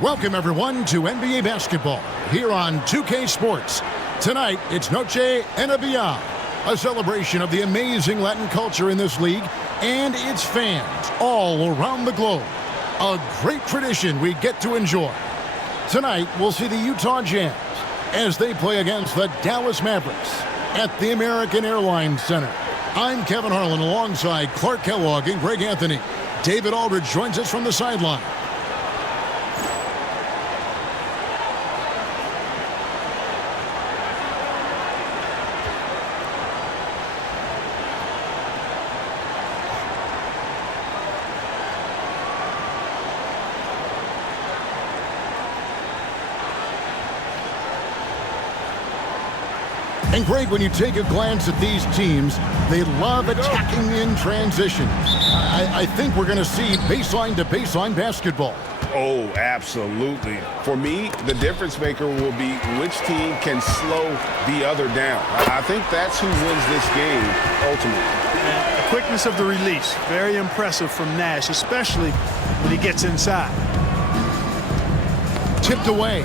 Welcome, everyone, to NBA basketball here on 2K Sports. Tonight, it's Noche NBA, a celebration of the amazing Latin culture in this league and its fans all around the globe. A great tradition we get to enjoy. Tonight, we'll see the Utah Jazz as they play against the Dallas Mavericks at the American Airlines Center. I'm Kevin Harlan alongside Clark Kellogg and Greg Anthony. David Aldridge joins us from the sideline. And Greg, when you take a glance at these teams, they love attacking in transition. I think we're going to see baseline-to-baseline basketball. Oh, absolutely. For me, the difference maker will be which team can slow the other down. I think that's who wins this game ultimately. The quickness of the release, very impressive from Nash, especially when he gets inside. Tipped away.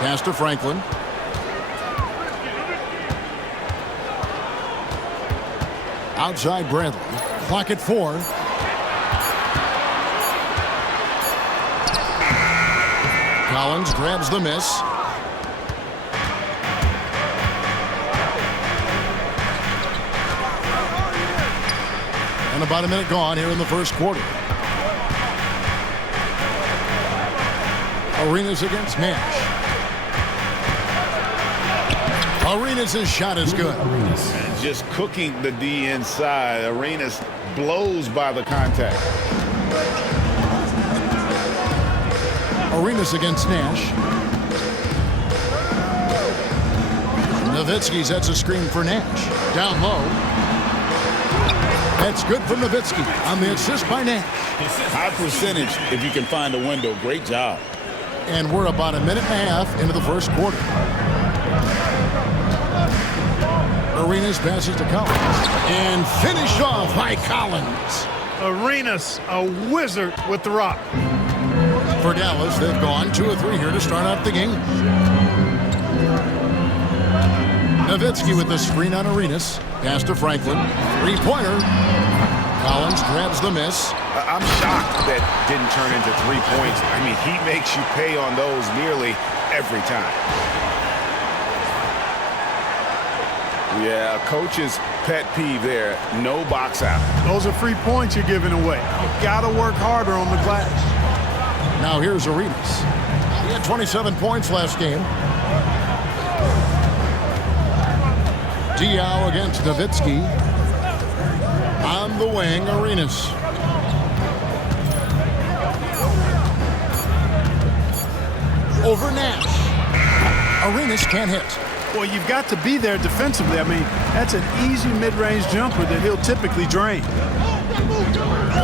Pass to Franklin. Outside Bradley. Clock at 4. Collins grabs the miss. And about a minute gone here in the first quarter. Arenas against Nash. Arenas' shot is good. And just cooking the D inside. Arenas blows by the contact. Arenas against Nash. Nowitzki sets a screen for Nash. Down low. That's good from Nowitzki on the assist by Nash. High percentage if you can find a window. Great job. And we're about a minute and a half into the first quarter. Arenas passes to Collins. And finished off by Collins. Arenas, a wizard with the rock. For Dallas, they've gone 2 of 3 here to start out the game. Nowitzki with the screen on Arenas. Pass to Franklin. Three-pointer. Collins grabs the miss. I'm shocked that didn't turn into 3 points. I mean, he makes you pay on those nearly every time. Yeah, coach's pet peeve there. No box out. Those are free points you're giving away. You've got to work harder on the glass. Now here's Arenas. He had 27 points last game. Diaw against Nowitzki. On the wing, Arenas. Over Nash. Arenas can't hit. Well, you've got to be there defensively. I mean, that's an easy mid-range jumper that he'll typically drain.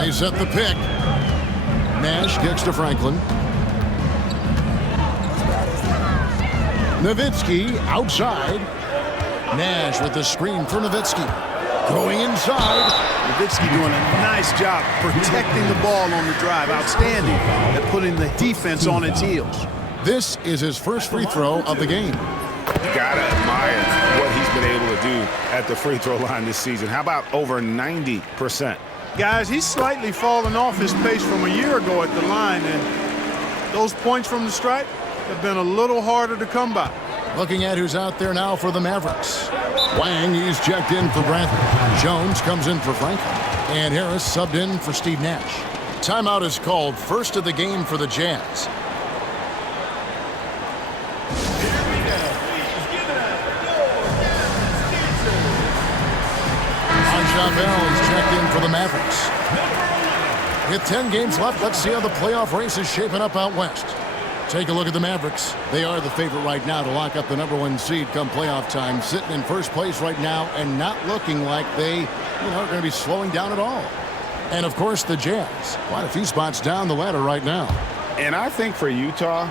They set the pick. Nash kicks to Franklin. Nowitzki outside. Nash with the screen for Nowitzki. Going inside. Nowitzki doing a nice job protecting the ball on the drive. Outstanding at putting the defense on its heels. This is his first free throw of the game. You gotta admire what he's been able to do at the free throw line this season. How about over 90%? Guys, he's slightly fallen off his pace from a year ago at the line, and those points from the stripe have been a little harder to come by. Looking at who's out there now for the Mavericks. Wang, he's checked in for Bradley. Jones comes in for Franklin. And Harris subbed in for Steve Nash. Timeout is called, first of the game for the Jazz. Bell is checked in for the Mavericks. With 10 games left, let's see how the playoff race is shaping up out west. Take a look at the Mavericks. They are the favorite right now to lock up the #1 seed come playoff time, sitting in first place right now and not looking like they, are going to be slowing down at all. And, of course, the Jazz. Quite a few spots down the ladder right now. And I think for Utah,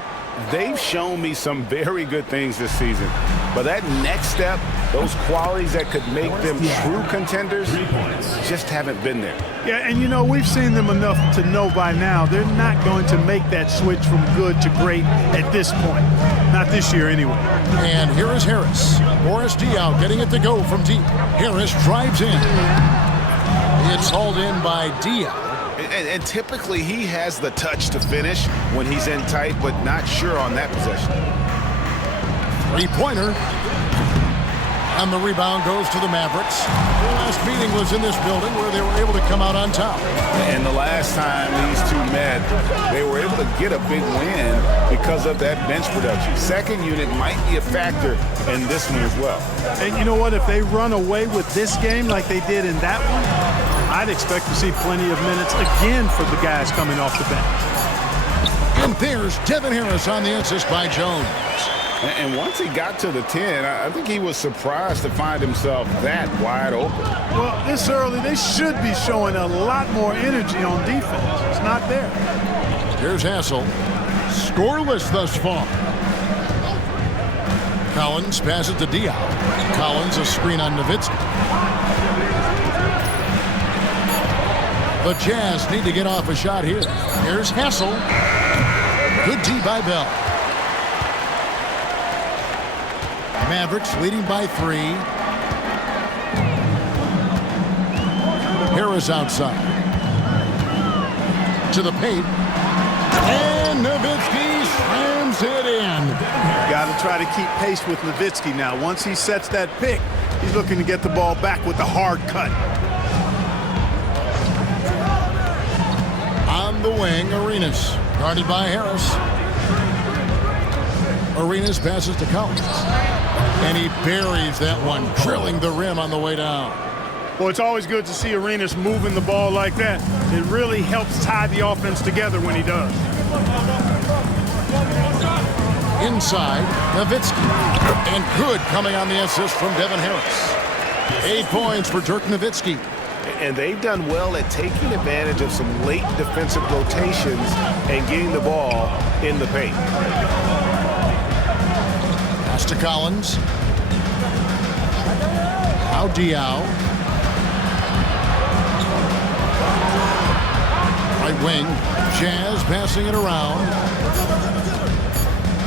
They've shown me some very good things this season. But that next step, those qualities that could make them true contenders, just haven't been there. Yeah, and you know, we've seen them enough to know by now they're not going to make that switch from good to great at this point. Not this year anyway. And here is Harris. Boris Diaw getting it to go from deep. Harris drives in. It's hauled in by Diaw. And typically he has the touch to finish when he's in tight, but not sure on that possession. Three-pointer. And the rebound goes to the Mavericks. Their last meeting was in this building where they were able to come out on top. And the last time these two met, they were able to get a big win because of that bench production. Second unit might be a factor in this one as well. And you know what? If they run away with this game like they did in that one, I'd expect to see plenty of minutes again for the guys coming off the bench. And there's Devin Harris on the assist by Jones. And once he got to the 10, I think he was surprised to find himself that wide open. Well, this early, they should be showing a lot more energy on defense. It's not there. Here's Hassel. Scoreless thus far. Collins passes to Diaw. Collins a screen on Nowitzki. The Jazz need to get off a shot here. Here's Hassel. Good D by Bell. Mavericks leading by 3. Harris outside. To the paint. And Nowitzki slams it in. Got to try to keep pace with Nowitzki now. Once he sets that pick, he's looking to get the ball back with the hard cut. On the wing, Arenas. Guarded by Harris. Arenas passes to Collins. And he buries that one, drilling the rim on the way down. Well, it's always good to see Arenas moving the ball like that. It really helps tie the offense together when he does. Inside, Nowitzki. And good coming on the assist from Devin Harris. 8 points for Dirk Nowitzki. And they've done well at taking advantage of some late defensive rotations and getting the ball in the paint. Pass to Collins. Now Diaw. Right wing. Jazz passing it around.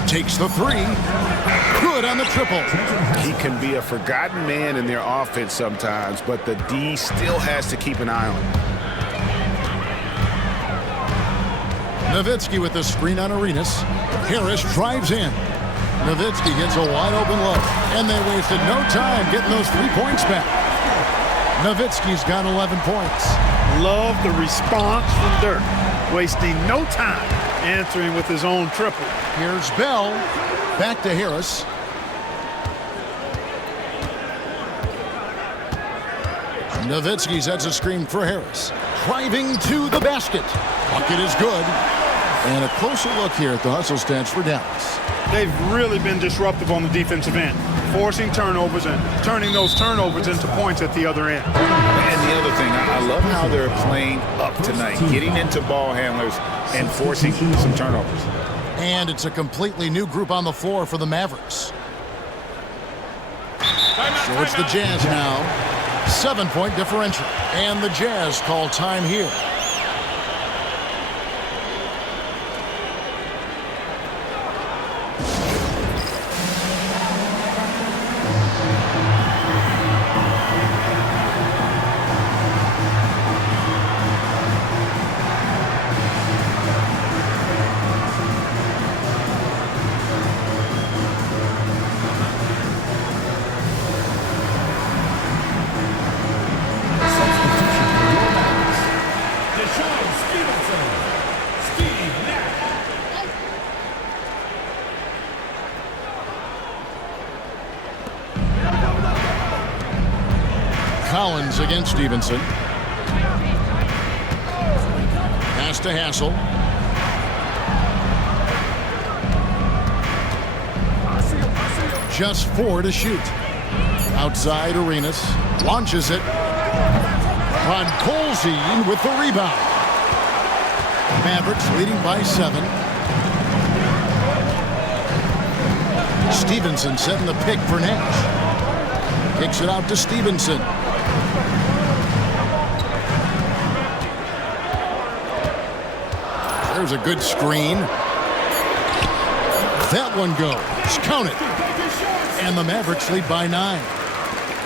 Takes the 3. Good on the triple. He can be a forgotten man in their offense sometimes, but the D still has to keep an eye on him. Nowitzki with the screen on Arenas. Harris drives in. Nowitzki gets a wide open look, and they wasted no time getting those 3 points back. Nowitzki's got 11 points. Love the response from Dirk. Wasting no time answering with his own triple. Here's Bell. Back to Harris. Nowitzki sets a screen for Harris. Driving to the basket. Bucket is good. And a closer look here at the hustle stats for Dallas. They've really been disruptive on the defensive end, forcing turnovers and turning those turnovers into points at the other end. And the other thing, I love how they're playing up tonight, getting into ball handlers and forcing some turnovers. And it's a completely new group on the floor for the Mavericks. So it's the Jazz now. 7-point differential. And the Jazz call time here. Collins against Stevenson. Pass to Hassel. Just 4 to shoot. Outside Arenas. Launches it. Von Colzine with the rebound. Mavericks leading by 7. Stevenson setting the pick for Nash. Kicks it out to Stevenson. There's a good screen. That one goes. Count it. And the Mavericks lead by 9.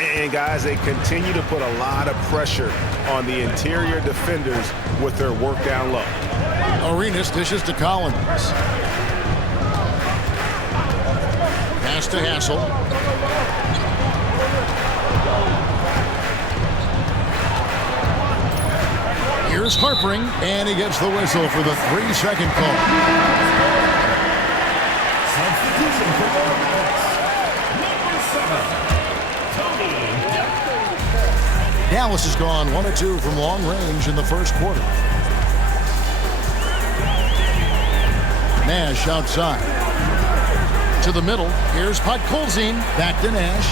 And guys, they continue to put a lot of pressure on the interior defenders with their work down low. Arenas dishes to Collins. Pass to Hassel. Here's Harpering, and he gets the whistle for the 3-second call. Substitution for Dallas has gone 1 of 2 from long range in the first quarter. Nash outside. To the middle. Here's Podkolzin. Back to Nash.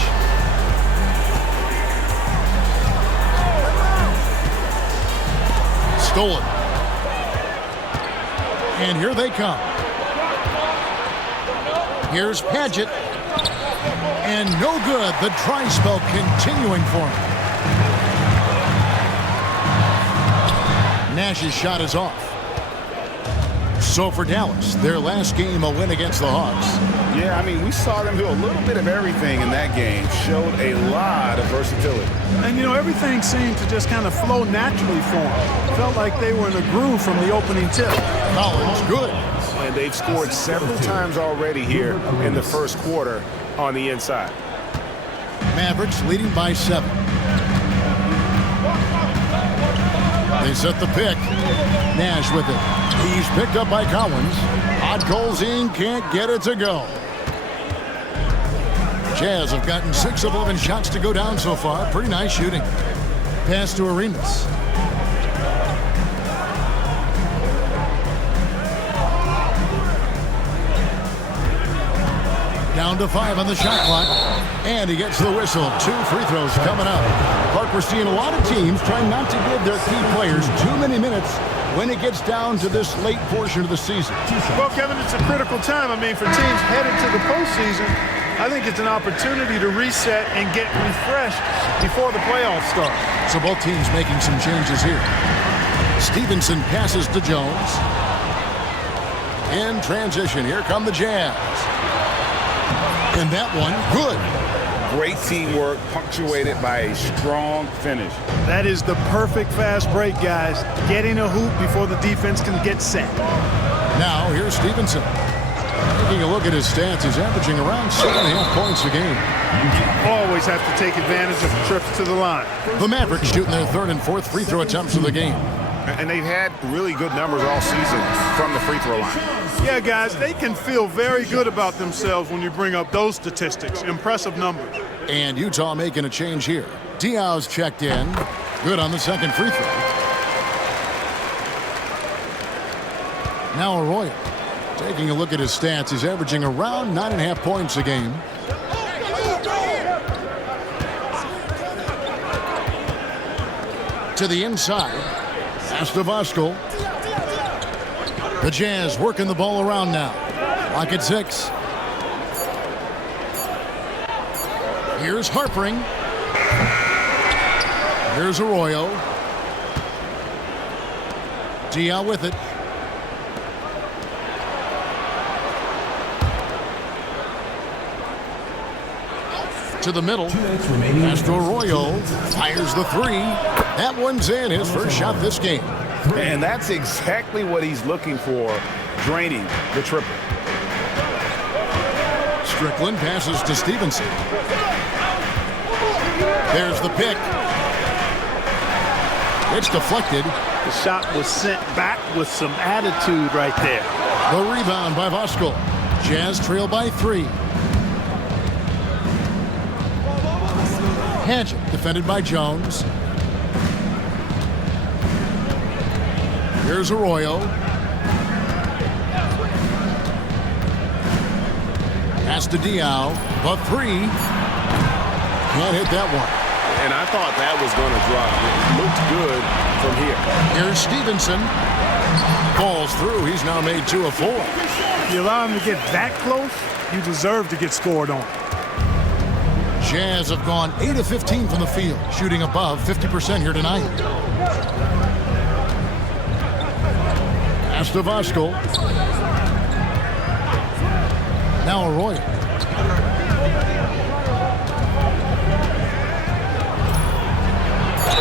Stolen. And here they come. Here's Padgett. And no good. The dry spell continuing for him. Nash's shot is off. So for Dallas, their last game a win against the Hawks. Yeah, I mean, we saw them do a little bit of everything in that game. Showed a lot of versatility. And, you know, everything seemed to just kind of flow naturally for them. Felt like they were in a groove from the opening tip. Collins, good. And they've scored several times already here in the first quarter on the inside. Mavericks leading by 7. They set the pick. Nash with it. He's picked up by Collins. Podkolzin can't get it to go. Jazz have gotten 6 of 11 shots to go down so far. Pretty nice shooting. Pass to Arenas. Down to 5 on the shot clock. And he gets the whistle. 2 free throws coming up. Clark, we're seeing a lot of teams trying not to give their key players too many minutes when it gets down to this late portion of the season. Well, Kevin, it's a critical time. I mean, for teams headed to the postseason, I think it's an opportunity to reset and get refreshed before the playoffs start. So both teams making some changes here. Stevenson passes to Jones. In transition, here come the Jazz. And that one, good. Great teamwork, punctuated by a strong finish. That is the perfect fast break, guys. Getting a hoop before the defense can get set. Now, here's Stevenson. Taking a look at his stats, he's averaging around 7.5 points a game. You always have to take advantage of trips to the line. The Mavericks shooting their 3rd and 4th free throw attempts of the game. And they've had really good numbers all season from the free throw line. Yeah, guys, they can feel very good about themselves when you bring up those statistics. Impressive numbers. And Utah making a change here. Diaw's checked in. Good on the 2nd free throw. Now Arroyo. Taking a look at his stats, he's averaging around 9.5 points a game. To the inside. Pass to Voskuhl. The Jazz working the ball around now. Lock at 6. Here's Harpering. Here's Arroyo. Diaw with it. To the middle. Pass to Arroyo. Fires the 3. That one's in. His first shot this game. And that's exactly what he's looking for, draining the triple. Strickland passes to Stevenson. There's the pick. It's deflected. The shot was sent back with some attitude right there. The rebound by Voskuhl. Jazz trail by 3. Padgett defended by Jones. Here's Arroyo. Pass to Diaw. But 3. Can't hit that one. And I thought that was going to drop. It looked good from here. Here's Stevenson. Falls through. He's now made 2 of 4. You allow him to get that close, You deserve to get scored on. Jazz have gone 8 of 15 from the field, shooting above 50% here tonight. Pass to Voskuhl. Now Arroyo.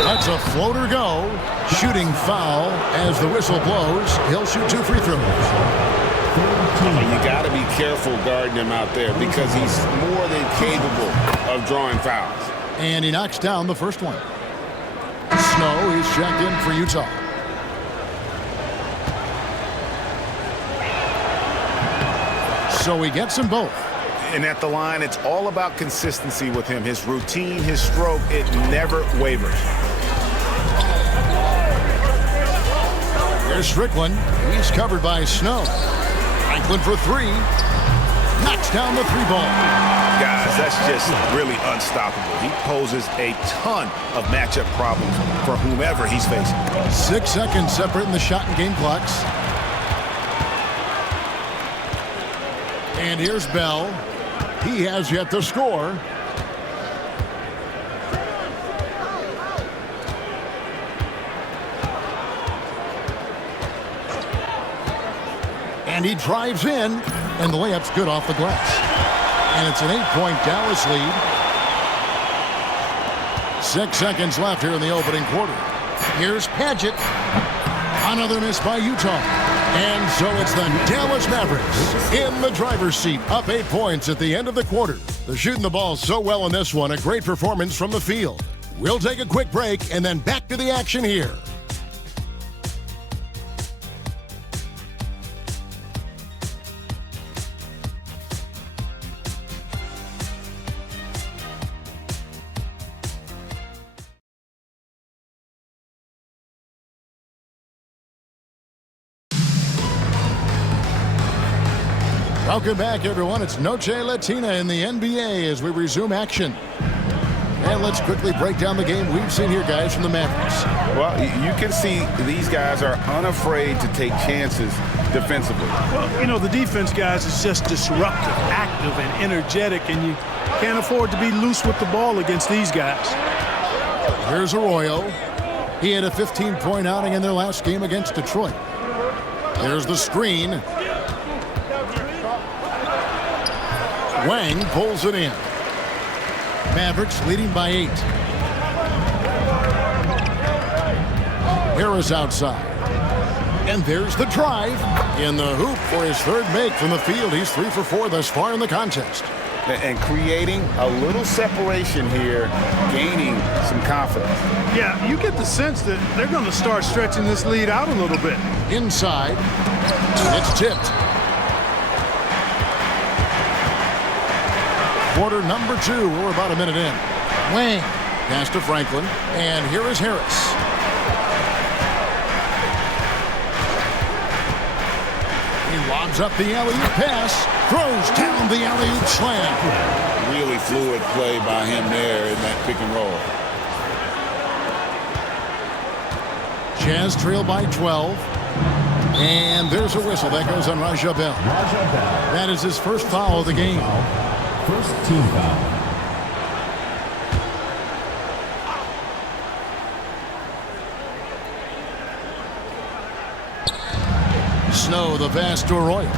Lets a floater go. Shooting foul as the whistle blows. He'll shoot 2 free throws. And you got to be careful guarding him out there because he's more than capable of drawing fouls. And he knocks down the first one. Snow is checked in for Utah. So he gets them both. And at the line, it's all about consistency with him. His routine, his stroke, it never wavers. There's Strickland. He's covered by Snow. Franklin for 3. Knocks down the 3-ball. Guys, that's just really unstoppable. He poses a ton of matchup problems for whomever he's facing. 6 seconds separating the shot and game clocks. And here's Bell. He has yet to score. And he drives in, and the layup's good off the glass. And it's an 8-point Dallas lead. 6 seconds left here in the opening quarter. Here's Padgett. Another miss by Utah. And so it's the Dallas Mavericks in the driver's seat, up 8 points at the end of the quarter. They're shooting the ball so well in this one, a great performance from the field. We'll take a quick break and then back to the action here. Welcome back, everyone. It's Noche Latina in the NBA as we resume action. And let's quickly break down the game we've seen here, guys, from the Mavericks. Well, you can see these guys are unafraid to take chances defensively. Well, you know, the defense, guys, is just disruptive, active, and energetic, and you can't afford to be loose with the ball against these guys. Here's Arroyo. He had a 15-point outing in their last game against Detroit. There's the screen. Wang pulls it in. Mavericks leading by 8. Harris outside. And there's the drive. In the hoop for his third make from the field. He's 3 for 4 thus far in the contest. And creating a little separation here, gaining some confidence. Yeah, you get the sense that they're going to start stretching this lead out a little bit. Inside. It's tipped. Quarter number 2. We're about a minute in. Wang. Pass to Franklin. And here is Harris. He lobs up the alley-oop pass. Throws down the alley-oop slam. Really fluid play by him there in that pick and roll. Jazz trail by 12. And there's a whistle. That goes on Raja Bell. That is his first foul of the game. First team foul. Snow, the pass to Arroyo.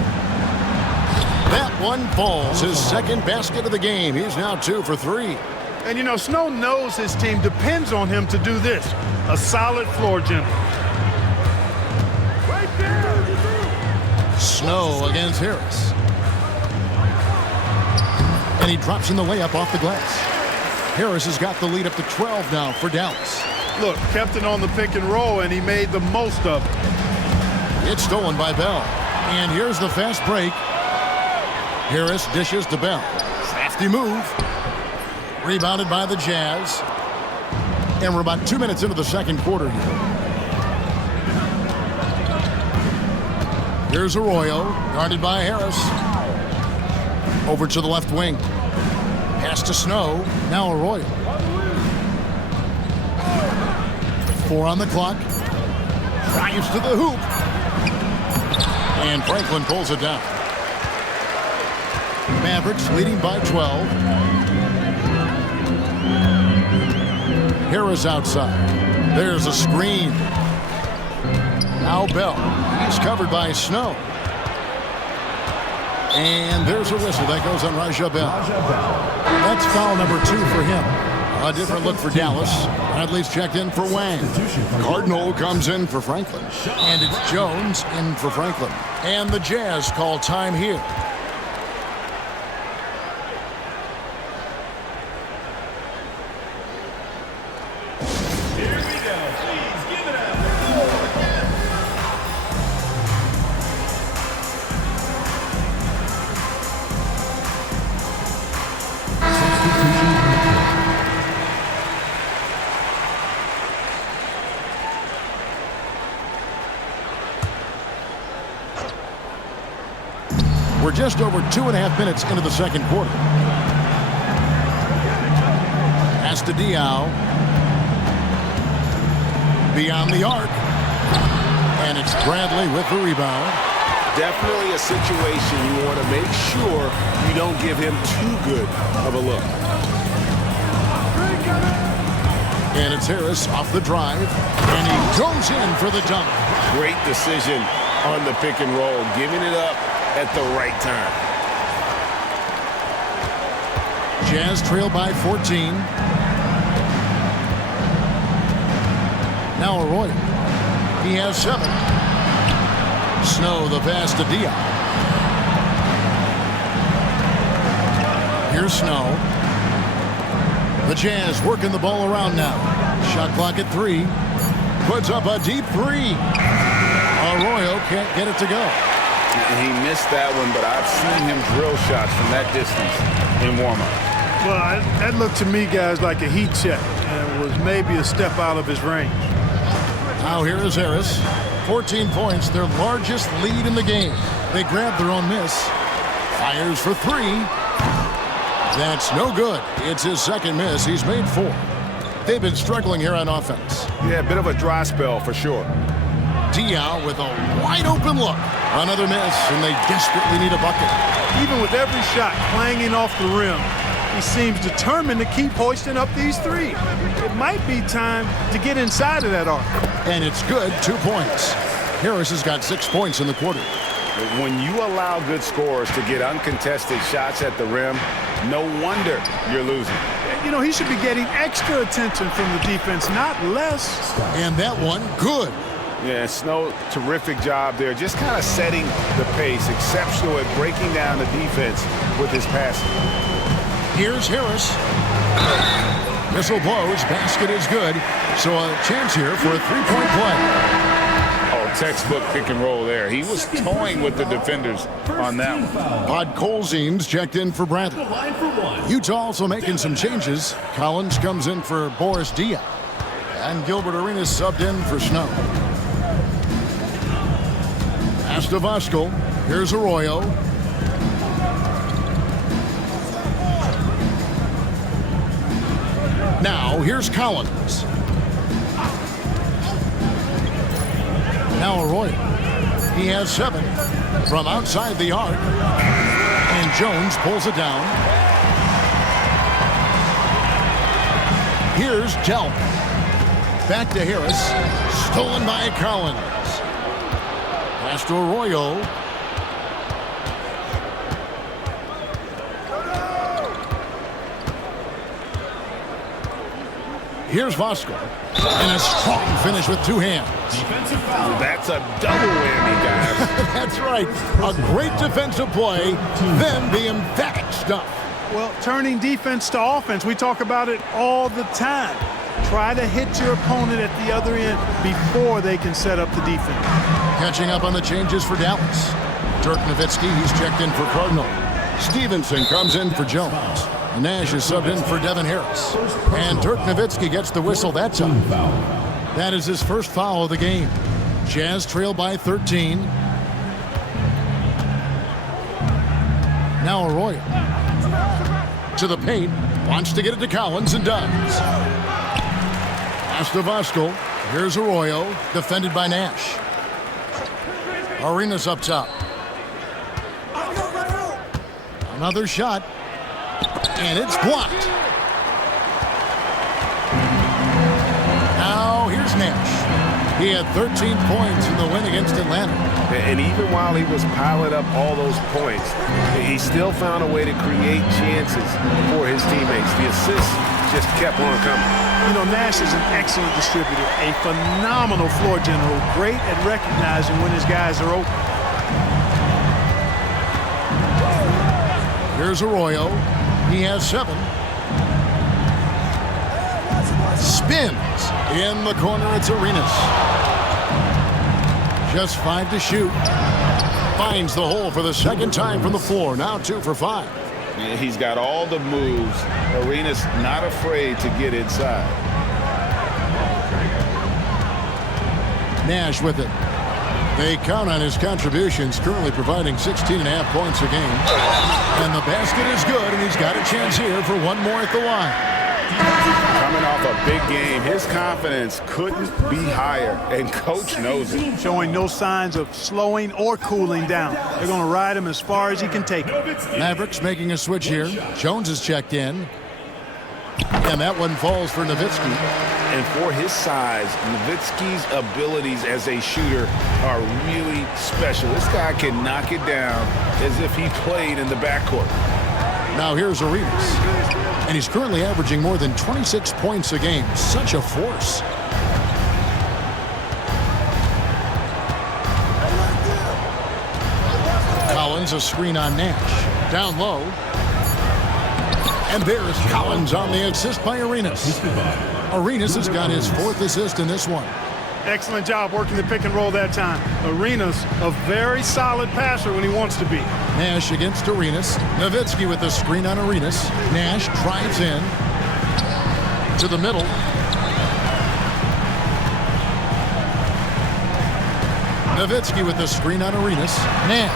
That one falls. His second basket of the game. He's now 2 for 3. And, you know, Snow knows his team depends on him to do this. A solid floor general. Snow against Harris. And he drops in the layup off the glass. Harris has got the lead up to 12 now for Dallas. Look, kept it on the pick and roll, and he made the most of it. It's stolen by Bell. And here's the fast break. Harris dishes to Bell. Crafty move. Rebounded by the Jazz. And we're about 2 minutes into the second quarter here. Here's Arroyo, guarded by Harris. Over to the left wing. Pass to Snow. Now Arroyo. 4 on the clock. Drives to the hoop. And Franklin pulls it down. Mavericks leading by 12. Harris outside. There's a screen. Now Bell. He's covered by Snow. And there's a whistle that goes on Raja Bell. That's foul number 2 for him. A different look for Dallas. Bradley's checked in for Wang. Cardinal comes in for Franklin. And it's Jones in for Franklin. And the Jazz call time here. We're just over 2.5 minutes into the second quarter. Pass to Diaw. Beyond the arc. And it's Bradley with the rebound. Definitely a situation you want to make sure you don't give him too good of a look. And it's Harris off the drive. And he goes in for the dunk. Great decision on the pick and roll, giving it up at the right time. Jazz trail by 14. Now Arroyo. He has 7. Snow the pass to Diaw. Here's Snow. The Jazz working the ball around now. Shot clock at 3. Puts up a deep 3. Arroyo can't get it to go. He missed that one, but I've seen him drill shots from that distance in warm-up. Well, that looked to me, guys, like a heat check. And it was maybe a step out of his range. Now here is Harris. 14 points, their largest lead in the game. They grab their own miss. Fires for 3. That's no good. It's his second miss. He's made 4. They've been struggling here on offense. Yeah, a bit of a dry spell for sure. Diaw with a wide-open look. Another miss, and they desperately need a bucket. Even with every shot clanging off the rim, he seems determined to keep hoisting up these threes. It might be time to get inside of that arc. And it's good, 2 points. Harris has got 6 points in the quarter. When you allow good scorers to get uncontested shots at the rim, no wonder you're losing. You know, he should be getting extra attention from the defense, not less. And that one, good. Yeah, Snow, terrific job there. Just kind of setting the pace. Exceptional at breaking down the defense with his passing. Here's Harris. Whistle blows. Basket is good. So a chance here for a 3-point play. Oh, textbook pick and roll there. He was toying with the defenders on that one. Podkolzin's checked in for Bradley. Utah also making some changes. Collins comes in for Boris Diaw. And Gilbert Arenas subbed in for Snow. Pass to Voskuhl. Here's Arroyo. Now, here's Collins. Now Arroyo. He has 7 from outside the arc. And Jones pulls it down. Here's Delp. Back to Harris. Stolen by Collins. Pass to Arroyo. Here's Voskuhl. And a strong finish with 2 hands. That's a double whammy, guys. That's right. A great defensive play, then the emphatic stuff. Well, turning defense to offense, we talk about it all the time. Try to hit your opponent at the other end before they can set up the defense. Catching up on the changes for Dallas. Dirk Nowitzki, he's checked in for Cardinal. Stevenson comes in for Jones. Nash is subbed in for Devin Harris. And Dirk Nowitzki gets the whistle that time. That is his first foul of the game. Jazz trail by 13. Now Arroyo. To the paint. Wants to get it to Collins and does. Pass to Voskuhl. Here's Arroyo. Defended by Nash. Arenas up top. Another shot. And it's blocked. Now here's Nash. He had 13 points in the win against Atlanta. And even while he was piling up all those points, he still found a way to create chances for his teammates. The assists just kept on coming. You know, Nash is an excellent distributor, a phenomenal floor general, great at recognizing when his guys are open. Here's Arroyo. He has 7. Spins in the corner. It's Arenas. Just 5 to shoot. Finds the hole for the second time from the floor. Now 2 for 5. He's got all the moves. Arenas not afraid to get inside. Nash with it. They count on his contributions, currently providing 16.5 points a game. And the basket is good, and he's got a chance here for one more at the line. Coming off a big game, his confidence couldn't be higher, and coach knows it. Showing no signs of slowing or cooling down. They're going to ride him as far as he can take him. Mavericks making a switch here. Jones is checked in. And that one falls for Nowitzki. And for his size, Nowitzki's abilities as a shooter are really special. This guy can knock it down as if he played in the backcourt. Now here's Arenas. And he's currently averaging more than 26 points a game. Such a force. Collins, a screen on Nash. Down low. And there's Collins on the assist by Arenas. Arenas has got his 4th assist in this one. Excellent job working the pick and roll that time. Arenas, a very solid passer when he wants to be. Nash against Arenas. Nowitzki with the screen on Arenas. Nash drives in to the middle. Nowitzki with the screen on Arenas. Nash.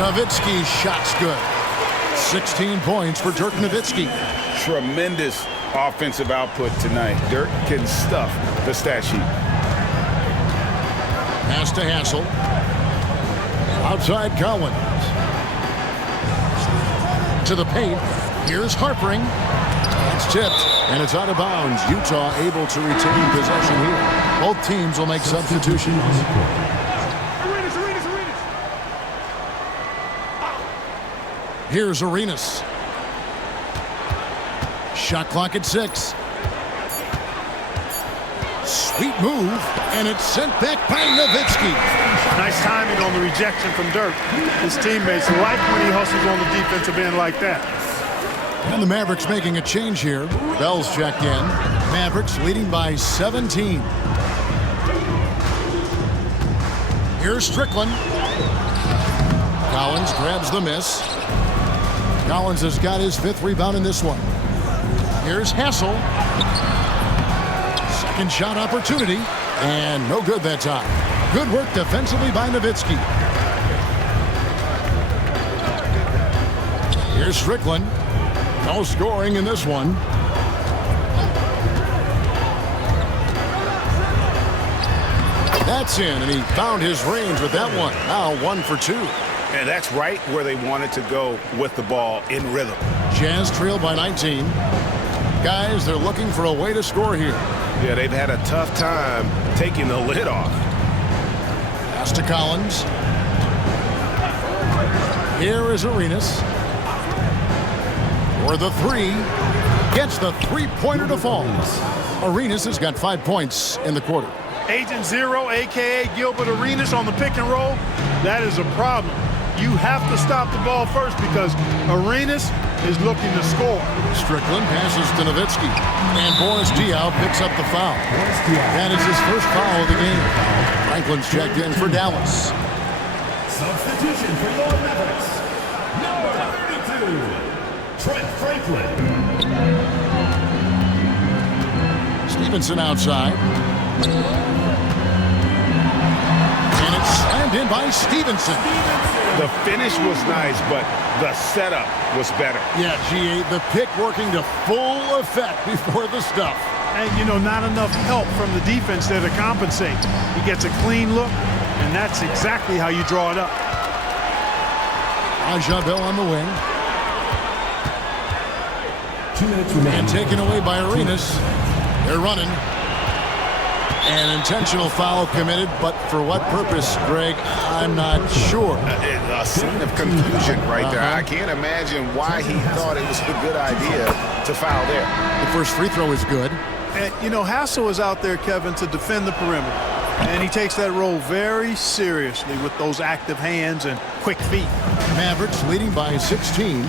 Nowitzki's shot's good. 16 points for Dirk Nowitzki. Tremendous offensive output tonight. Dirk can stuff the stat sheet. Pass to Hassel. Outside Collins. To the paint. Here's Harpering. It's tipped, and it's out of bounds. Utah able to retain possession here. Both teams will make substitutions. Here's Arenas. Shot clock at 6. Sweet move, and it's sent back by Nowitzki. Nice timing on the rejection from Dirk. His teammates like when he hustles on the defensive end like that. And the Mavericks making a change here. Bell's checked in. Mavericks leading by 17. Here's Strickland. Collins grabs the miss. Collins has got his 5th rebound in this one. Here's Hassel. Second shot opportunity. And no good that time. Good work defensively by Nowitzki. Here's Strickland. No scoring in this one. That's in, and he found his range with that one. Now 1 for 2. And that's right where they wanted to go with the ball, in rhythm. Jazz trail by 19. Guys, they're looking for a way to score here. Yeah, they've had a tough time taking the lid off. Pass to Collins. Here is Arenas. For the 3. Gets the 3-pointer to fall. Arenas has got 5 points in the quarter. Agent Zero, a.k.a. Gilbert Arenas on the pick and roll. That is a problem. You have to stop the ball first because Arenas is looking to score. Strickland passes to Nowitzki. And Boris Diaw picks up the foul. That is his first foul of the game. Franklin's checked in for Dallas. Substitution for your Mavericks. Number 32, Trent Franklin. Stevenson outside. And it's slammed in by Stevenson. The finish was nice, but the setup was better. Yeah, G8, the pick working to full effect before the stuff. And, you know, not enough help from the defense there to compensate. He gets a clean look, and that's exactly how you draw it up. Bill on the wing. 2 minutes remaining. And taken away by Arenas. They're running. An intentional foul committed, but for what purpose, Greg? I'm not sure. A scene of confusion right there. I can't imagine why he thought it was a good idea to foul there. The first free throw is good. And, you know, Hassel is out there, Kevin, to defend the perimeter. And he takes that role very seriously with those active hands and quick feet. Mavericks leading by 16.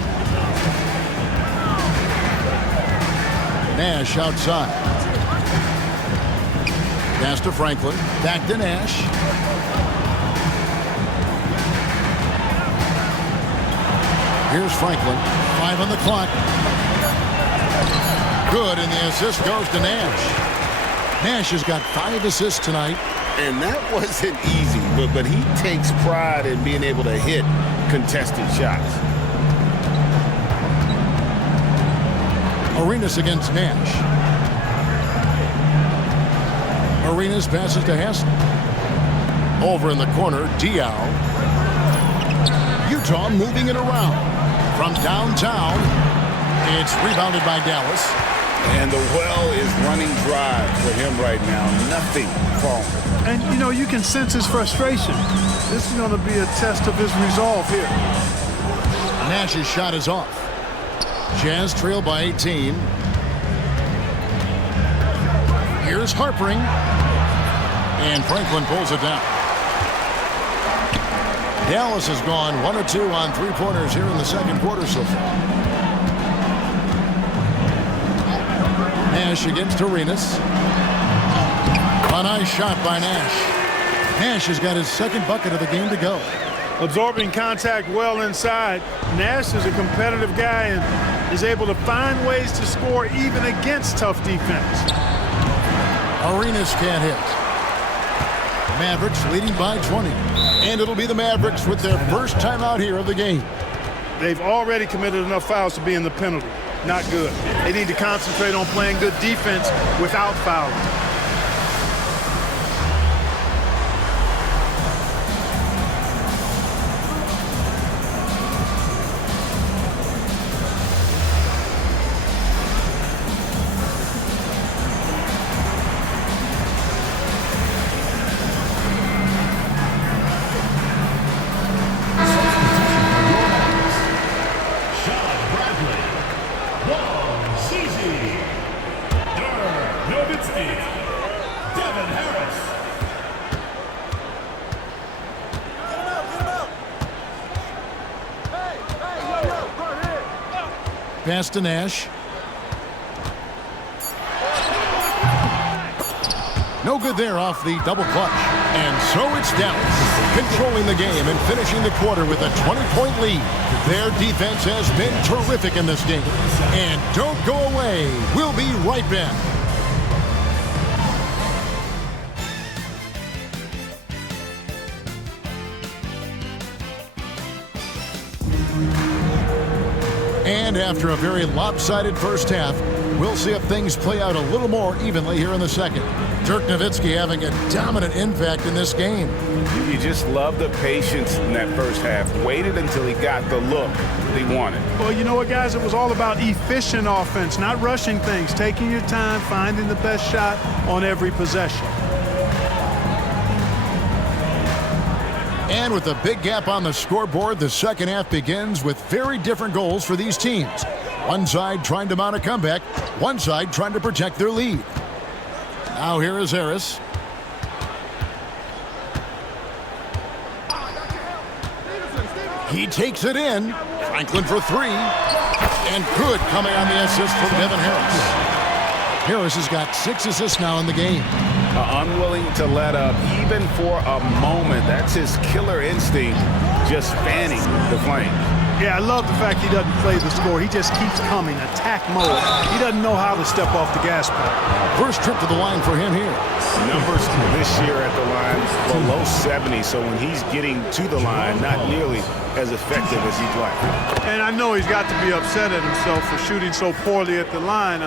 Nash outside. Pass to Franklin. Back to Nash. Here's Franklin. 5 on the clock. Good, and the assist goes to Nash. Nash has got 5 assists tonight. And that wasn't easy, but he takes pride in being able to hit contested shots. Arenas against Nash. Arenas passes to Hassel. Over in the corner, Diaw. Utah moving it around. From downtown, it's rebounded by Dallas. And the well is running dry for him right now. Nothing falling. And, you know, you can sense his frustration. This is going to be a test of his resolve here. Nash's shot is off. Jazz trail by 18. Here's Harpering. And Franklin pulls it down. Dallas has gone 1 of 2 on three-pointers here in the second quarter so far. Nash against Arenas. A nice shot by Nash. Nash has got his second bucket of the game to go. Absorbing contact well inside. Nash is a competitive guy and is able to find ways to score even against tough defense. Arenas can't hit. Mavericks leading by 20. And it'll be the Mavericks with their first timeout here of the game. They've already committed enough fouls to be in the penalty. Not good. They need to concentrate on playing good defense without fouling. Pass to Nash. No good there off the double clutch. And so it's Dallas controlling the game and finishing the quarter with a 20-point lead. Their defense has been terrific in this game. And don't go away. We'll be right back. And after a very lopsided first half, we'll see if things play out a little more evenly here in the second. Dirk Nowitzki having a dominant impact in this game. You just love the patience in that first half. Waited until he got the look he wanted. Well, you know what, guys? It was all about efficient offense, not rushing things, taking your time, finding the best shot on every possession. And with a big gap on the scoreboard, the second half begins with very different goals for these teams. One side trying to mount a comeback, one side trying to protect their lead. Now here is Harris. He takes it in. Franklin for 3. And good coming on the assist from Devin Harris. Harris has got 6 assists now in the game. Unwilling to let up even for a moment. That's his killer instinct, just fanning the flames. Yeah, I love the fact he doesn't play the score. He just keeps coming, attack mode. He doesn't know how to step off the gas pedal. First trip to the line for him here. Numbers this year at the line below 70, so when he's getting to the line, not nearly as effective as he'd like. And I know he's got to be upset at himself for shooting so poorly at the line.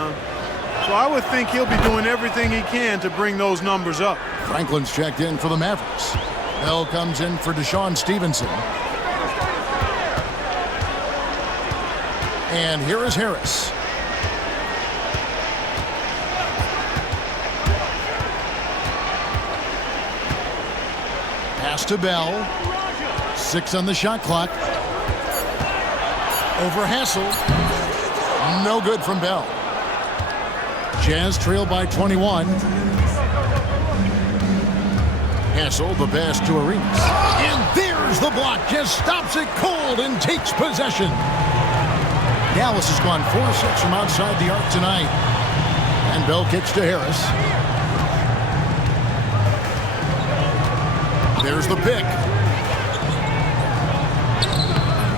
So I would think he'll be doing everything he can to bring those numbers up. Franklin's checked in for the Mavericks. Bell comes in for Deshaun Stevenson. And here is Harris. Pass to Bell. 6 on the shot clock. Over Hassel. No good from Bell. Jazz trail by 21. Hassel, the pass to Arenas. And there's the block. Just stops it cold and takes possession. Dallas has gone 4-6 from outside the arc tonight. And Bell kicks to Harris. There's the pick.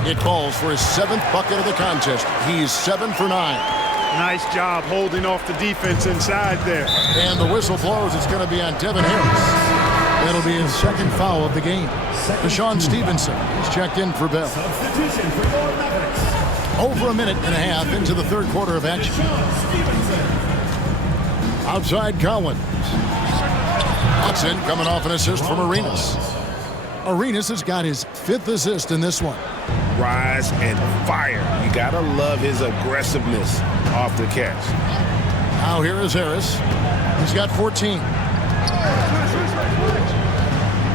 It calls for his 7th bucket of the contest. He's 7 for 9. Nice job holding off the defense inside there. And the whistle blows. It's going to be on Devin Harris. That'll be his 2nd foul of the game. Deshaun Stevenson is checked in for Bell. Over a minute and a half into the 3rd quarter of action. Outside Collins. Watson coming off an assist from Arenas. Arenas has got his 5th assist in this one. Rise and fire. You gotta love his aggressiveness off the catch. Now here is Harris. He's got 14.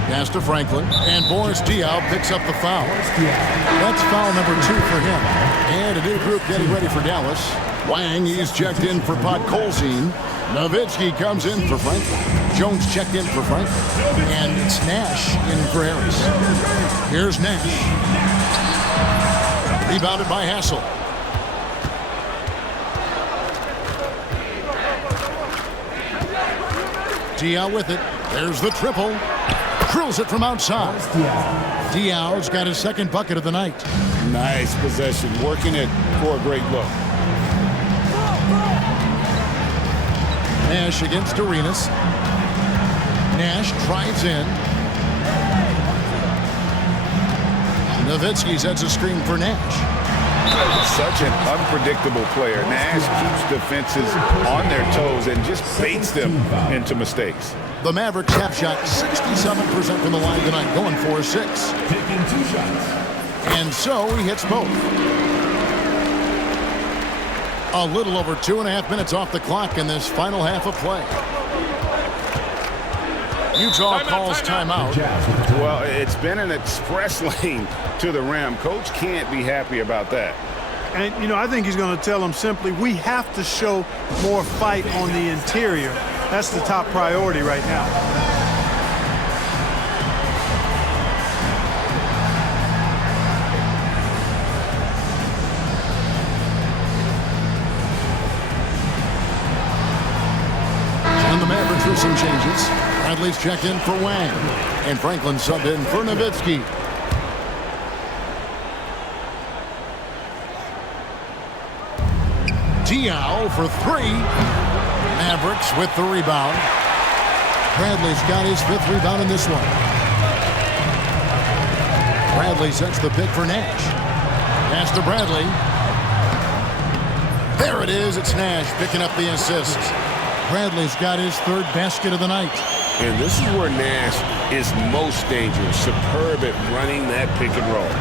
Pass to Franklin. And Boris Diaw picks up the foul. That's foul number 2 for him. And a new group getting ready for Dallas. Wang, he's checked in for Pot Colzine. Nowitzki comes in for Franklin. Jones checked in for Franklin. And it's Nash in for Harris. Here's Nash. Rebounded by Hassel. Diaw with it. There's the triple. Drills it from outside. Diaw's got his 2nd bucket of the night. Nice possession. Working it for a great look. Nash against Arenas. Nash drives in. Nowitzki sets a screen for Nash. Such an unpredictable player. Nash keeps defenses on their toes and just baits them into mistakes. The Mavericks have shot 67% from the line tonight, going for 6. Taking 2 shots. And so he hits both. A little over 2.5 minutes off the clock in this final half of play. Utah calls timeout. Well, it's been an express lane to the rim. Coach can't be happy about that. And, you know, I think he's going to tell them simply, we have to show more fight on the interior. That's the top priority right now. And the Mavericks with some changes. Bradley's checked in for Wang. And Franklin subbed in for Nowitzki. Diaw for 3. Mavericks with the rebound. Bradley's got his 5th rebound in this one. Bradley sets the pick for Nash. Pass to Bradley. There it is. It's Nash picking up the assist. Bradley's got his 3rd basket of the night. And this is where Nash is most dangerous. Superb at running that pick and roll.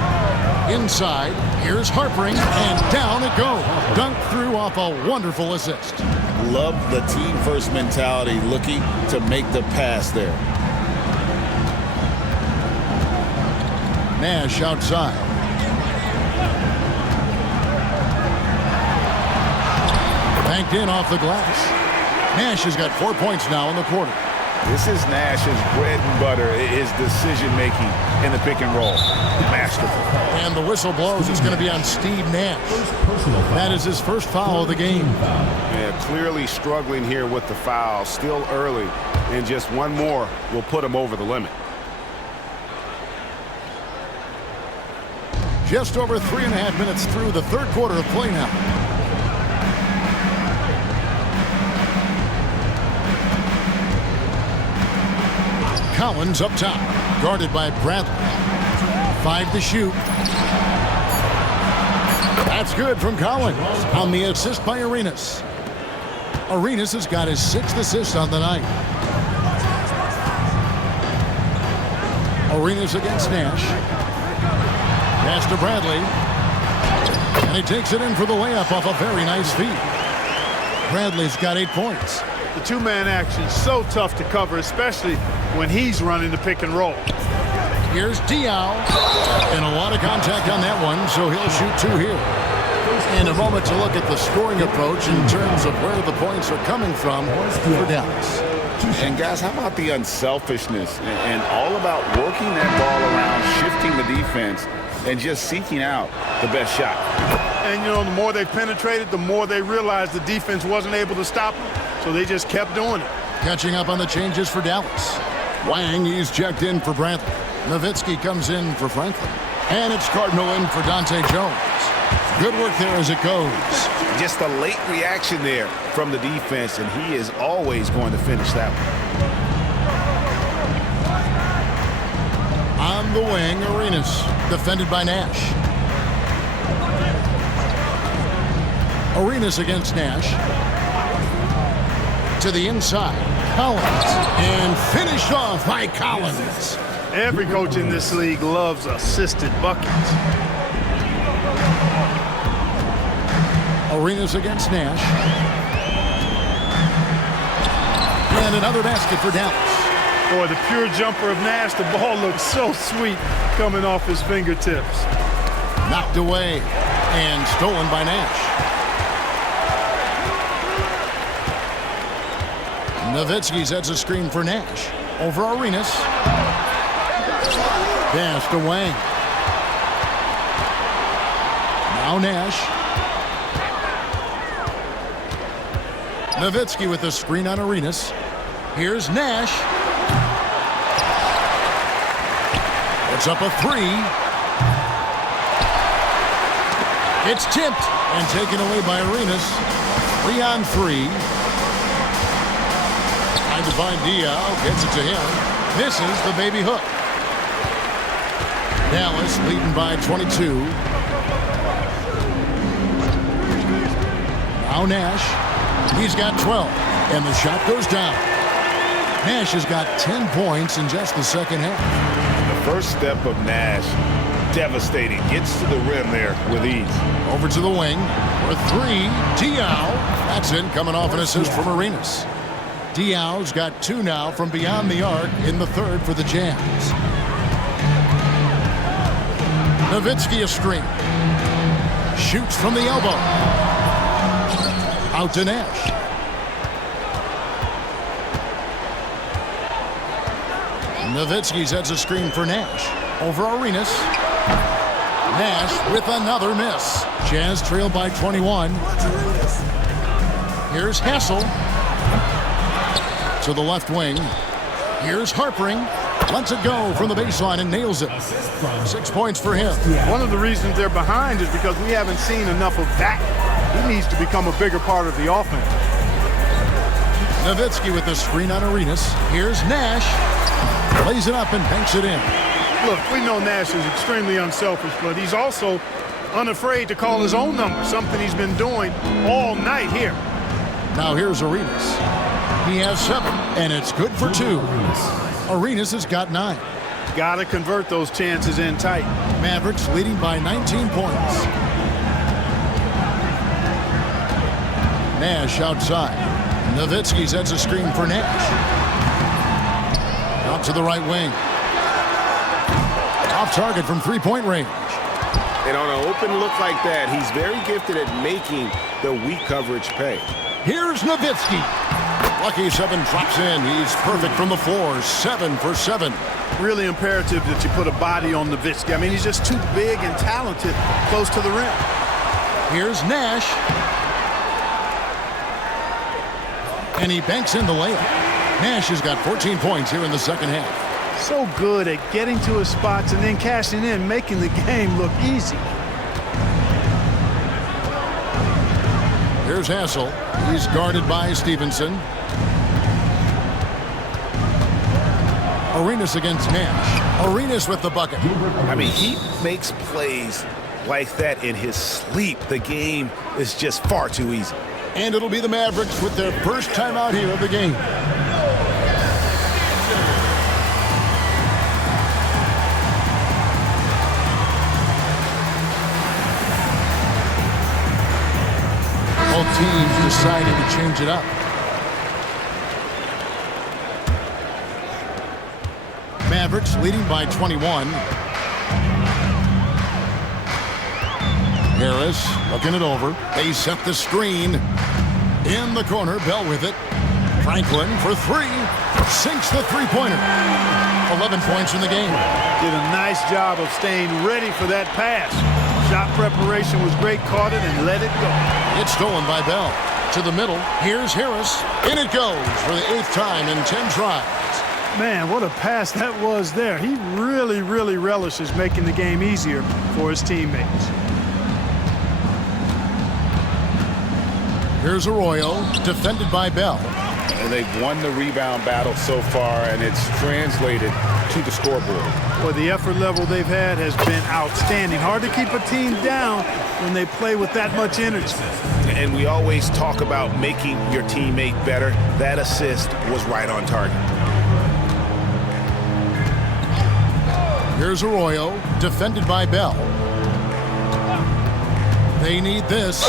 Inside, here's Harpering, and down it goes. Dunked through off a wonderful assist. Love the team-first mentality, looking to make the pass there. Nash outside. Banked in off the glass. Nash has got 4 points now in the quarter. This is Nash's bread and butter, his decision-making in the pick and roll. Masterful. And the whistle blows. It's going to be on Steve Nash. That is his 1st foul of the game. Yeah, clearly struggling here with the foul. Still early, and just one more will put him over the limit. Just over 3.5 minutes through the 3rd quarter of play now. Collins up top, guarded by Bradley. 5 to shoot. That's good from Collins on the assist by Arenas. Arenas has got his 6th assist on the night. Arenas against Nash. Pass to Bradley. And he takes it in for the layup off a very nice feed. Bradley's got 8 points. The two-man action is so tough to cover, especially when he's running the pick and roll. Here's Diaw. And a lot of contact on that one, so he'll shoot 2 here. In a moment to look at the scoring approach in terms of where the points are coming from for Dallas. And guys, how about the unselfishness and all about working that ball around, shifting the defense, and just seeking out the best shot. And, you know, the more they penetrated, the more they realized the defense wasn't able to stop them, so they just kept doing it. Catching up on the changes for Dallas. Wang, he's checked in for Bradley. Nowitzki comes in for Franklin. And it's Cardinal in for Dante Jones. Good work there as it goes. Just a late reaction there from the defense, and he is always going to finish that one. On the wing, Arenas, defended by Nash. Arenas against Nash. To the inside, Collins, and finished off by Collins. Every coach in this league loves assisted buckets. Arenas against Nash. And another basket for Dallas. Boy, the pure jumper of Nash, the ball looks so sweet coming off his fingertips. Knocked away and stolen by Nash. Nowitzki sets a screen for Nash. Over Arenas. Pass to Wang. Now Nash. Nowitzki with the screen on Arenas. Here's Nash. It's up a 3. It's tipped and taken away by Arenas. 3 on 3. Trying to find Diaw. Gets it to him. Misses the baby hook. Dallas leading by 22. Now Nash. He's got 12. And the shot goes down. Nash has got 10 points in just the second half. The first step of Nash, devastating. Gets to the rim there with ease. Over to the wing for 3. Diaw. That's it, coming off an assist from Arenas. Diaw's got 2 now from beyond the arc in the third for the Jazz. Nowitzki a screen. Shoots from the elbow. Out to Nash. Nowitzki sets a screen for Nash. Over Arenas. Nash with another miss. Jazz trail by 21. Here's Hassel. To the left wing. Here's Harpering. Lets it go from the baseline and nails it. 6 points for him. One of the reasons they're behind is because we haven't seen enough of that. He needs to become a bigger part of the offense. Nowitzki with the screen on Arenas. Here's Nash. Lays it up and banks it in. Look, we know Nash is extremely unselfish, but he's also unafraid to call his own number, something he's been doing all night here. Now here's Arenas. He has 7, and it's good for 2. Arenas has got 9. Got to convert those chances in tight. Mavericks leading by 19 points. Nash outside. Nowitzki sets a screen for Nash. Out to the right wing. Off target from 3-point range. And on an open look like that, he's very gifted at making the weak coverage pay. Here's Nowitzki. Lucky 7 drops in. He's perfect from the floor. 7 for 7. Really imperative that you put a body on Nowitzki. I mean, he's just too big and talented close to the rim. Here's Nash. And he banks in the layup. Nash has got 14 points here in the second half. So good at getting to his spots and then cashing in, making the game look easy. Here's Hassel. He's guarded by Stevenson. Arenas against Nash. Arenas with the bucket. I mean, he makes plays like that in his sleep. The game is just far too easy. And it'll be the Mavericks with their first time out here of the game. teams deciding to change it up. Mavericks leading by 21. Harris looking it over. They set the screen. In the corner, Bell with it. Franklin for three. Sinks the three-pointer. 11 points in the game. Did a nice job of staying ready for that pass. Shot preparation was great. Caught it and let it go. It's stolen by Bell. To the middle. Here's Harris. In it goes for the 8th time in 10 tries. Man, what a pass that was there. He really, really relishes making the game easier for his teammates. Here's Arroyo, defended by Bell. And they've won the rebound battle so far, and it's translated to the scoreboard. Well, the effort level they've had has been outstanding. Hard to keep a team down when they play with that much energy. And we always talk about making your teammate better. That assist was right on target. Here's Arroyo, defended by Bell. They need this.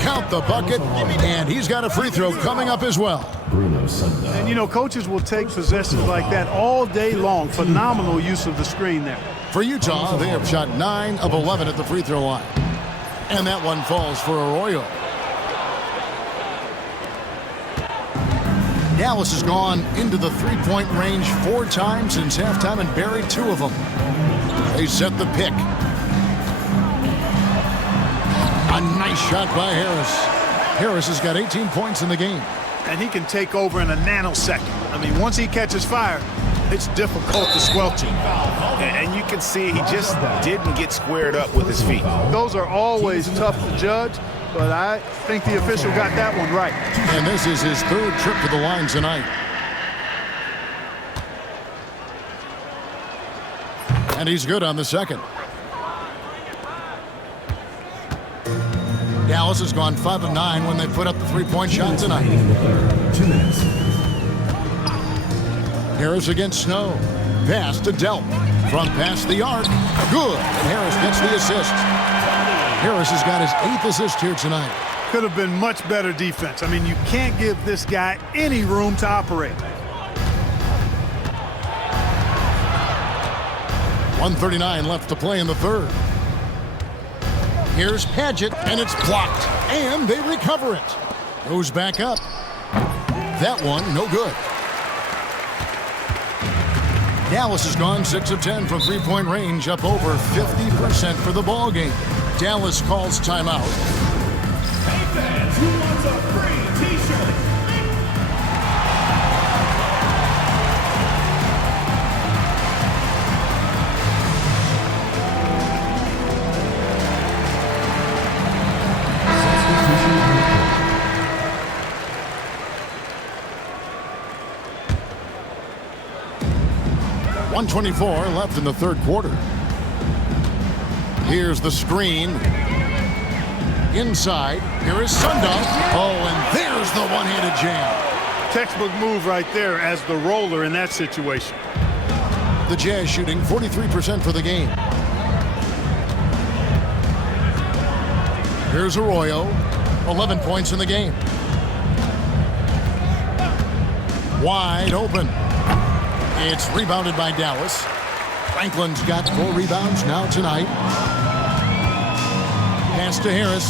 Count the bucket, and he's got a free throw coming up as well. And, you know, coaches will take possessions like that all day long. Phenomenal use of the screen there. For Utah, they have shot 9 of 11 at the free throw line. And that one falls for Arroyo. Dallas has gone into the three-point range 4 times since halftime and buried 2 of them. They set the pick. A nice shot by Harris. Harris has got 18 points in the game. And he can take over in a nanosecond. I mean, once he catches fire, it's difficult to squelch him. And you can see he just didn't get squared up with his feet. Those are always tough to judge, but I think the official got that one right. And this is his 3rd trip to the line tonight. And he's good on the second. Dallas has gone 5 of 9 when they put up the three-point shot tonight. 2 minutes. Harris against Snow. Pass to Delp. Front pass the arc. Good. And Harris gets the assist. Harris has got his 8th assist here tonight. Could have been much better defense. I mean, you can't give this guy any room to operate. 1:39 left to play in the 3rd. Here's Padgett, and it's blocked. And they recover it. Goes back up. That one, no good. Dallas has gone 6 of 10 from three-point range, up over 50% for the ball game. Dallas calls timeout. Hey fans, who wants a free t-shirt? .124 left in the 3rd quarter. Here's the screen. Inside. Here is Sundog. Oh, and there's the one-handed jam. Textbook move right there as the roller in that situation. The Jazz shooting 43% for the game. Here's Arroyo. 11 points in the game. Wide open. It's rebounded by Dallas. Franklin's got 4 rebounds now tonight. Pass to Harris.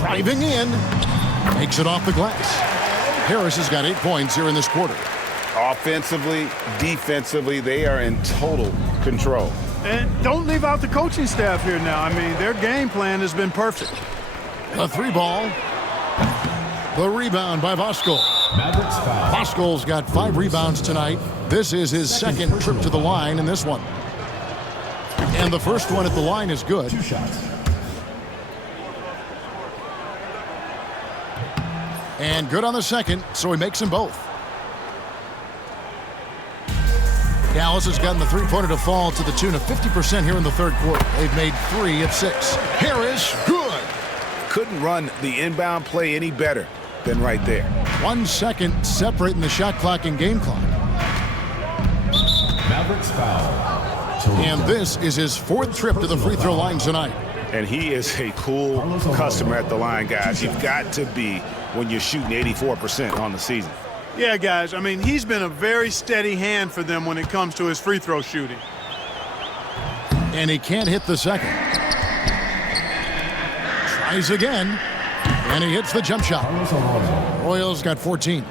Driving in. Makes it off the glass. Harris has got 8 points here in this quarter. Offensively, defensively, they are in total control. And don't leave out the coaching staff here now. I mean, their game plan has been perfect. A 3-ball. The rebound by Voskuhl. Mavericks foul. Voskuhl's got 5 rebounds tonight. This is his 2nd trip to the line in this one. And the first one at the line is good. 2 shots. And good on the second, so he makes them both. Dallas has gotten the three-pointer to fall to the tune of 50% here in the 3rd quarter. They've made 3 of 6. Harris, good. Couldn't run the inbound play any better than right there. 1 second separating the shot clock and game clock. Mavericks foul. And this is his 4th trip to the free throw line tonight. And he is a cool customer at the line, guys. You've got to be when you're shooting 84% on the season. Yeah, guys, I mean, he's been a very steady hand for them when it comes to his free throw shooting. And he can't hit the second. Tries again, and he hits the jump shot. Royals got 14.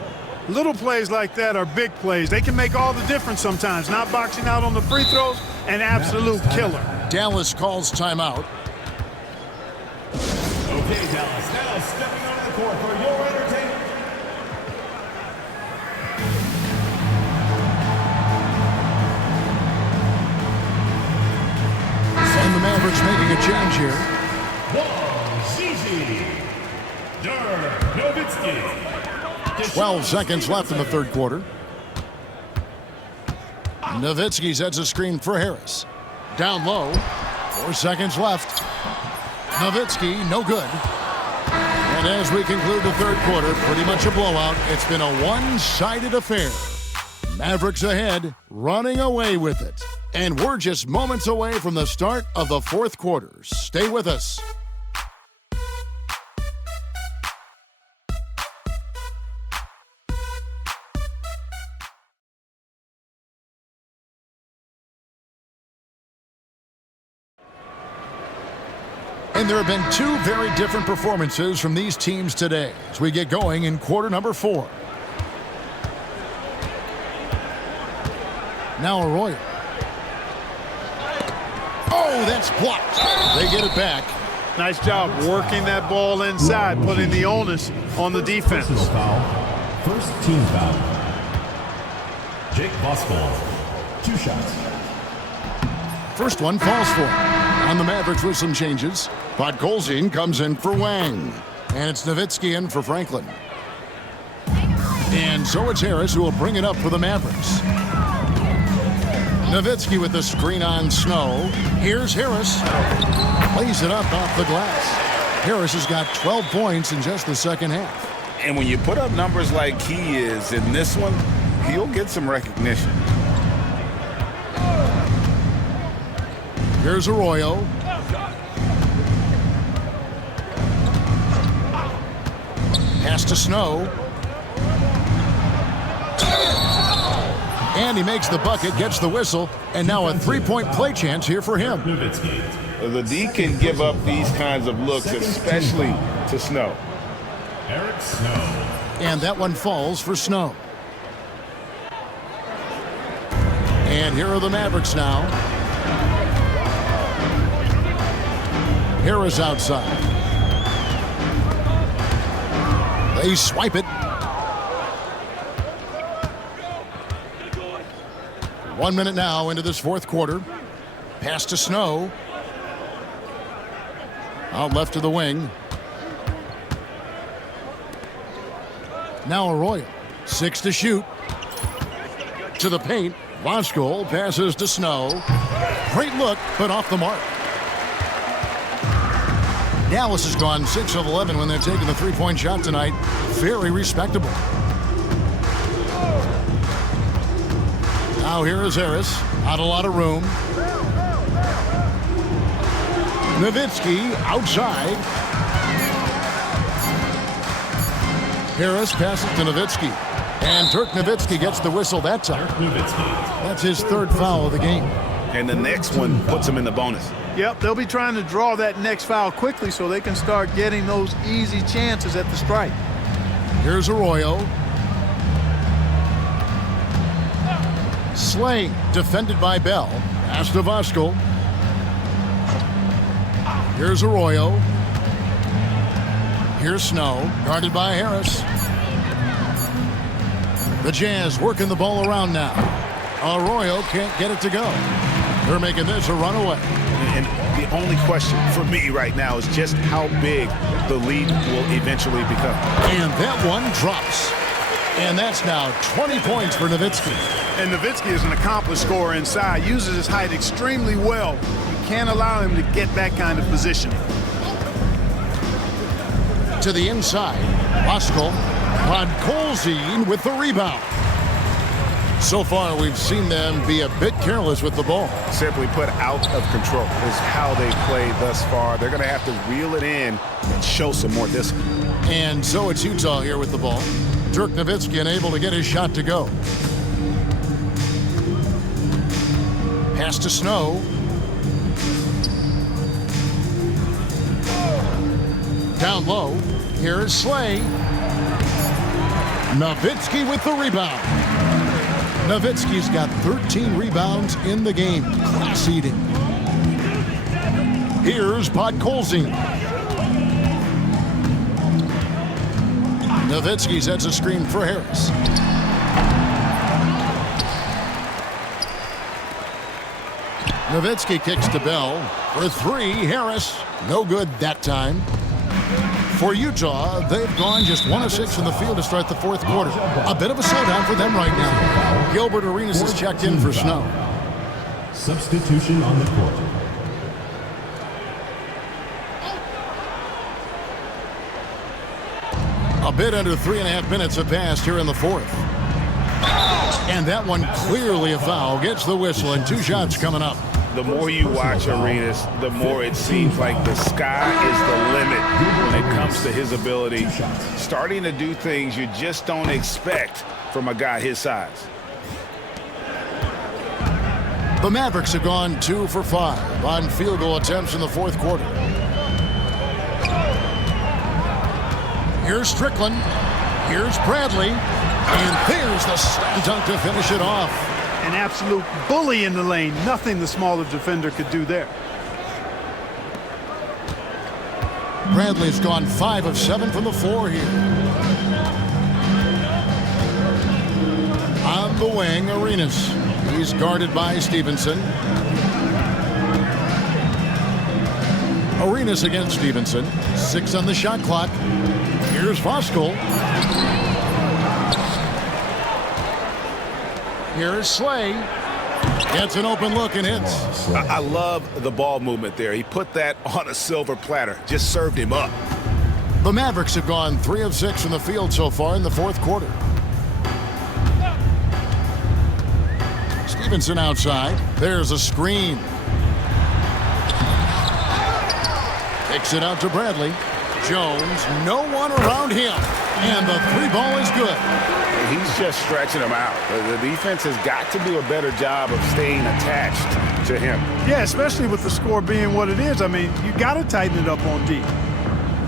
Little plays like that are big plays. They can make all the difference sometimes. Not boxing out on the free throws, an absolute killer. Dallas calls timeout. Okay, Dallas, now stepping onto the court for your entertainment. And the Mavericks making a change here. 12 seconds left in the third quarter. Nowitzki sets a screen for Harris. Down low. 4 seconds left. Nowitzki, no good. And as we conclude the third quarter, pretty much a blowout. It's been a one-sided affair. Mavericks ahead, running away with it. And we're just moments away from the start of the fourth quarter. Stay with us. And there have been two very different performances from these teams today as we get going in quarter number 4. Now Arroyo. Oh, that's blocked. They get it back. Nice job working that ball inside, putting the onus on the defense. First team foul. Jake Boswell, 2 shots. First one falls for him. On the Mavericks with some changes. Podkolzin comes in for Wang. And it's Nowitzki in for Franklin. And so it's Harris who will bring it up for the Mavericks. Nowitzki with the screen on Snow. Here's Harris. Plays it up off the glass. Harris has got 12 points in just the second half. And when you put up numbers like he is in this one, he'll get some recognition. Here's Arroyo. Pass to Snow. And he makes the bucket, gets the whistle, and now a three-point play chance here for him. The D can give up these kinds of looks, especially to Snow. Eric Snow. And that one falls for Snow. And here are the Mavericks now. Harris outside. They swipe it. 1 minute now into this fourth quarter. Pass to Snow. Out left to the wing. Now Arroyo. 6 to shoot. To the paint. Voskuhl passes to Snow. Great look, but off the mark. Dallas has gone 6 of 11 when they're taking the three-point shot tonight. Very respectable. Now here is Harris. Not a lot of room. Nowitzki outside. Harris passes to Nowitzki. And Dirk Nowitzki gets the whistle that time. That's his third foul of the game. And the next one puts him in the bonus. Yep, they'll be trying to draw that next foul quickly so they can start getting those easy chances at the strike. Here's Arroyo. Slay, defended by Bell. Pass to Voskuhl. Here's Arroyo. Here's Snow, guarded by Harris. The Jazz working the ball around now. Arroyo can't get it to go. They're making this a runaway. And the only question for me right now is just how big the lead will eventually become. And that one drops. And that's now 20 points for Nowitzki. And Nowitzki is an accomplished scorer inside, uses his height extremely well. You can't allow him to get that kind of positioning. To the inside, Voskuhl. Podkolzin with the rebound. So far, we've seen them be a bit careless with the ball. Simply put, out of control is how they played thus far. They're going to have to reel it in and show some more discipline. And so it's Utah here with the ball. Dirk Nowitzki unable to get his shot to go. Pass to Snow. Down low. Here is Slay. Nowitzki with the rebound. Nowitzki's got 13 rebounds in the game. Class eating. Here's Podkolzin. Nowitzki sets a screen for Harris. Nowitzki kicks to Bell for three. Harris, no good that time. For Utah, they've gone just 1 of 6 from the field to start the fourth quarter. A bit of a slowdown for them right now. Gilbert Arenas is checked in for Snow. Substitution on the court. A bit under 3.5 minutes have passed here in the fourth. And that one clearly a foul. Gets the whistle and 2 shots coming up. The more you watch Arenas, the more it seems like the sky is the limit when it comes to his ability. Starting to do things you just don't expect from a guy his size. The Mavericks have gone 2 for 5 on field goal attempts in the fourth quarter. Here's Strickland. Here's Bradley. And there's the slam dunk to finish it off. An absolute bully in the lane. Nothing the smaller defender could do there. Bradley's gone 5 of 7 from the floor here. On the wing, Arenas. He's guarded by Stevenson. Arenas against Stevenson. 6 on the shot clock. Here's Voskuhl. Here's Slay. Gets an open look and hits. I love the ball movement there. He put that on a silver platter. Just served him up. The Mavericks have gone 3 of 6 from the field so far in the fourth quarter. Stevenson outside. There's a screen. Kicks it out to Bradley. Jones, no one around him. And the 3 ball is good. He's just stretching him out. The defense has got to do a better job of staying attached to him. Yeah, especially with the score being what it is. I mean, you got to tighten it up on D.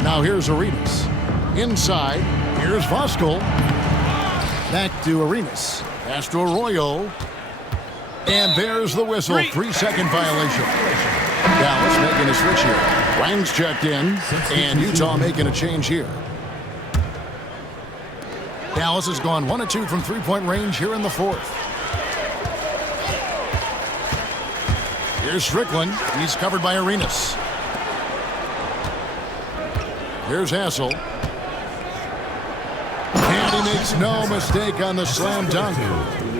Now here's Arenas. Inside, here's Voskuhl. Back to Arenas. Pass to Arroyo. And there's the whistle. 3-second violation. Dallas making a switch here. Wang's checked in. And Utah making a change here. Dallas has gone 1 of 2 from 3-point range here in the fourth. Here's Strickland. He's covered by Arenas. Here's Hassel. And he makes no mistake on the slam dunk.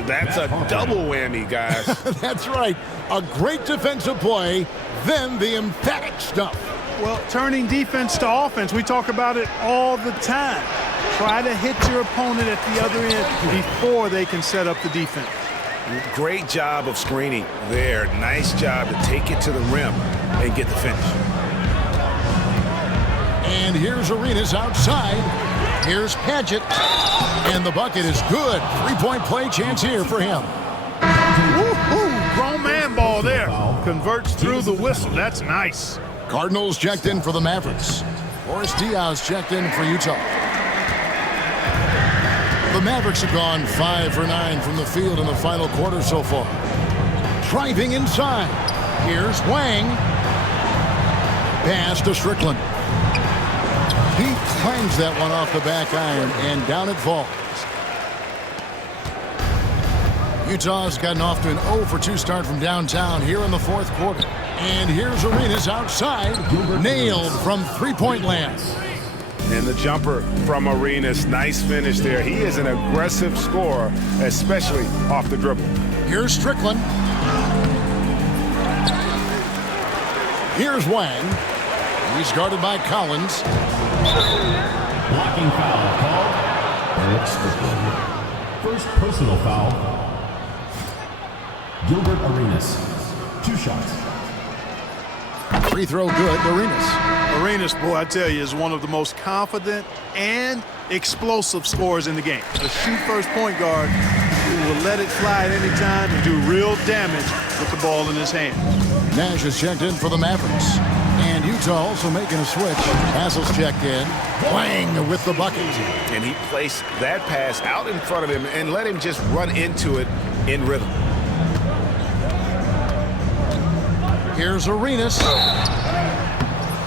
That's a double whammy, guys. That's right. A great defensive play, then the emphatic stuff. Well, turning defense to offense, we talk about it all the time. Try to hit your opponent at the other end before they can set up the defense. Great job of screening there. Nice job to take it to the rim and get the finish. And here's Arenas outside. Here's Padgett. And the bucket is good. 3-point play chance here for him. Woo-hoo! Grown man ball there. Converts through the whistle. That's nice. Cardinals checked in for the Mavericks. Boris Diaz checked in for Utah. The Mavericks have gone 5 for 9 from the field in the final quarter so far. Driving inside. Here's Wang. Pass to Strickland. He clangs that one off the back iron, and down it falls. Utah's gotten off to an 0 for 2 start from downtown here in the fourth quarter. And here's Arenas outside. Nailed from 3-point land. And the jumper from Arenas. Nice finish there. He is an aggressive scorer, especially off the dribble. Here's Strickland. Here's Wang. He's guarded by Collins. Blocking foul called. Strickland. First personal foul Gilbert Arenas, 2 shots. Free throw good, Arenas. Arenas, boy, I tell you, is one of the most confident and explosive scorers in the game. A shoot-first point guard who will let it fly at any time and do real damage with the ball in his hand. Nash is checked in for the Mavericks. And Utah also making a switch. Hassel's checked in. Wang with the bucket. And he placed that pass out in front of him and let him just run into it in rhythm. Here's Arenas.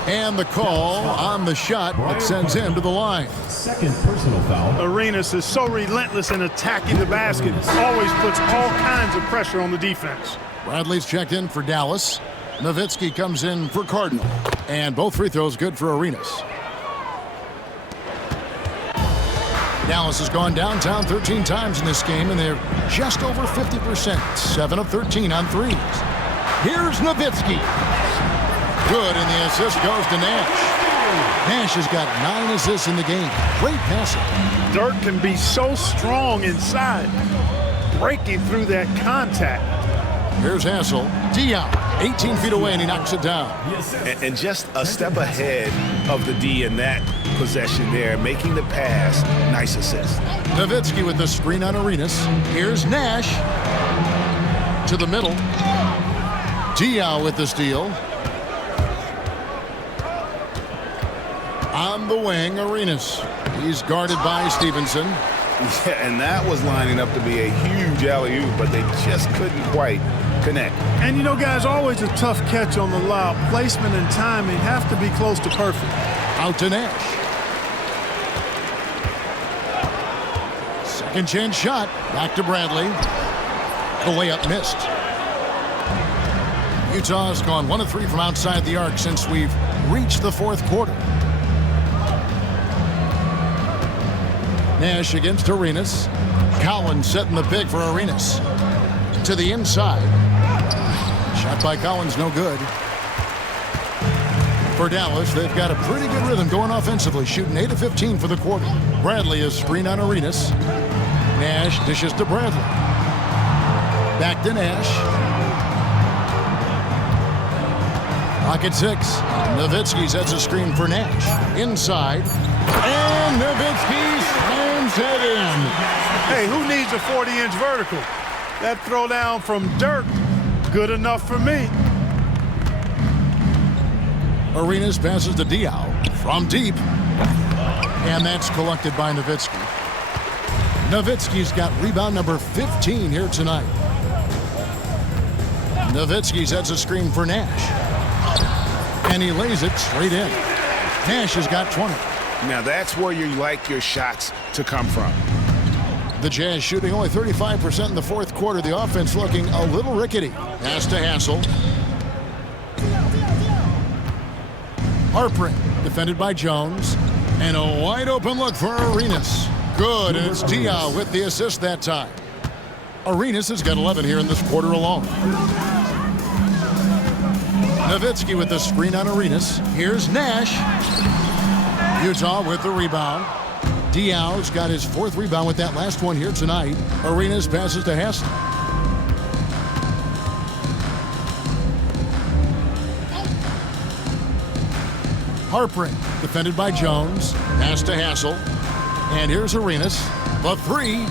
And the call on the shot that sends him to the line. Second personal foul. Arenas is so relentless in attacking the basket. Always puts all kinds of pressure on the defense. Bradley's checked in for Dallas. Nowitzki comes in for Cardinal. And both free throws good for Arenas. Dallas has gone downtown 13 times in this game, and they're just over 50%. 7 of 13 on threes. Here's Nowitzki. Good, and the assist goes to Nash. Nash has got 9 assists in the game. Great passing. Dirk can be so strong inside, breaking through that contact. Here's Hassel. Dion, 18 feet away, and he knocks it down. And just a step ahead of the D in that possession there, making the pass. Nice assist. Nowitzki with the screen on Arenas. Here's Nash. To the middle. Dion with the steal. On the wing, Arenas. He's guarded by Stevenson. Yeah, and that was lining up to be a huge alley-oop, but they just couldn't quite connect. And you know, guys, always a tough catch on the lob. Placement and timing have to be close to perfect. Out to Nash. Second chance shot. Back to Bradley. The layup missed. Utah's gone 1 of 3 from outside the arc since we've reached the fourth quarter. Nash against Arenas. Collins setting the big for Arenas. To the inside. Shot by Collins, no good. For Dallas, they've got a pretty good rhythm going offensively, shooting 8 of 15 for the quarter. Bradley is screen on Arenas. Nash dishes to Bradley. Back to Nash. Pocket 6. Nowitzki sets a screen for Nash. Inside. And Nowitzki slams it in. Hey, who needs a 40-inch vertical? That throwdown from Dirk, good enough for me. Arenas passes to Diaw from deep. And that's collected by Nowitzki. Nowitzki's got rebound number 15 here tonight. Nowitzki sets a screen for Nash. And he lays it straight in. Nash has got 20. Now that's where you like your shots to come from. The Jazz shooting only 35% in the fourth quarter. The offense looking a little rickety. Pass to Hassel. Harpring defended by Jones. And a wide open look for Arenas. Good, and it's Diaw with the assist that time. Arenas has got 11 here in this quarter alone. Nowitzki with the screen on Arenas. Here's Nash. Utah with the rebound. Diaw's got his 4th rebound with that last one here tonight. Arenas passes to Hassel. Harpring defended by Jones. Pass to Hassel. And here's Arenas. The 3.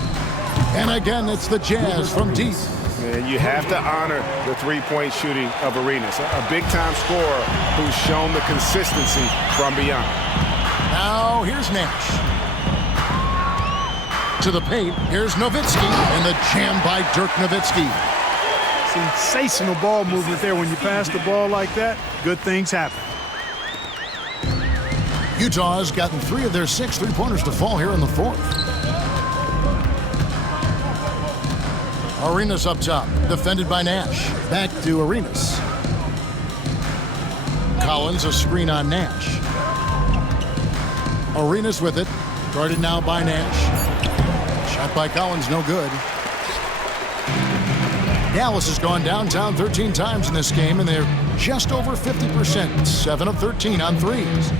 And again, it's the Jazz from deep. And you have to honor the three-point shooting of Arenas, a big-time scorer who's shown the consistency from beyond. Now here's Nash. To the paint, here's Nowitzki, and the jam by Dirk Nowitzki. Sensational ball movement there. When you pass the ball like that, good things happen. Utah has gotten 3 of their 6 three-pointers to fall here in the fourth. Arenas up top, defended by Nash. Back to Arenas. Collins a screen on Nash. Arenas with it, guarded now by Nash. Shot by Collins, no good. Dallas has gone downtown 13 times in this game, and they're just over 50%. 7 of 13 on threes.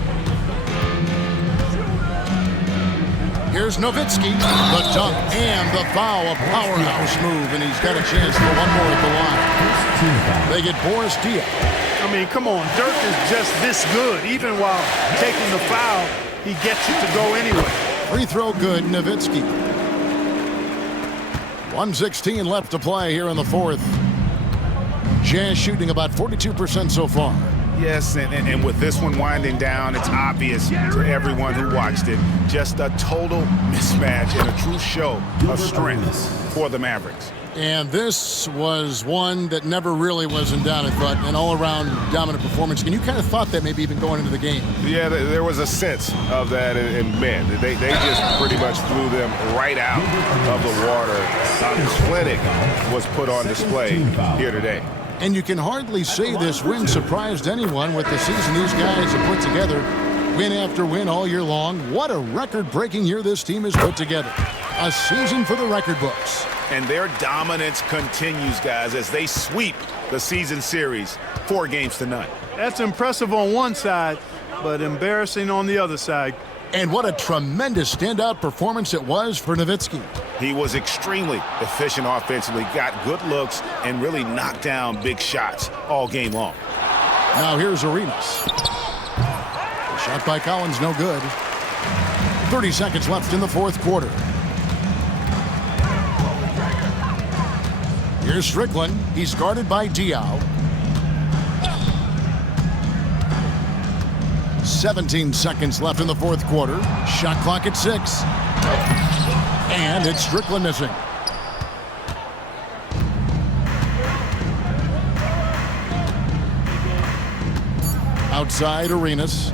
Here's Nowitzki, the dunk and the foul, a powerhouse move, and he's got a chance for one more at the line. They get Boris Diaw. I mean, come on, Dirk is just this good. Even while taking the foul, he gets it to go anyway. Free throw good, Nowitzki. 1:16 left to play here in the fourth. Jazz shooting about 42% so far. Yes, and with this one winding down, it's obvious to everyone who watched it. Just a total mismatch and a true show of strength for the Mavericks. And this was one that never really was in doubt, I thought, an all-around dominant performance. And you kind of thought that maybe even going into the game. Yeah, there was a sense of that, and man, they just pretty much threw them right out of the water. A clinic was put on display here today. And you can hardly say this win surprised anyone with the season these guys have put together. Win after win all year long. What a record-breaking year this team has put together. A season for the record books. And their dominance continues, guys, as they sweep the season series 4-0. That's impressive on one side, but embarrassing on the other side. And what a tremendous standout performance it was for Nowitzki. He was extremely efficient offensively, got good looks, and really knocked down big shots all game long. Now here's Arenas. Shot by Collins, no good. 30 seconds left in the fourth quarter. Here's Strickland. He's guarded by Diaw. 17 seconds left in the fourth quarter. Shot clock at 6. And it's Strickland missing. Outside Arenas.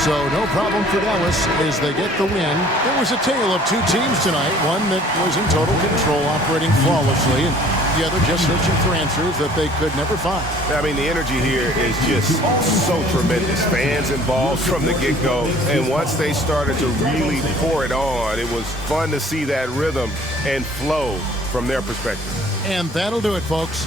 So no problem for Dallas as they get the win. It was a tale of two teams tonight. One that was in total control, operating flawlessly, and the other just searching for answers that they could never find. I mean, the energy here is just so tremendous. Fans involved from the get-go, and once they started to really pour it on, it was fun to see that rhythm and flow from their perspective. And that'll do it, folks.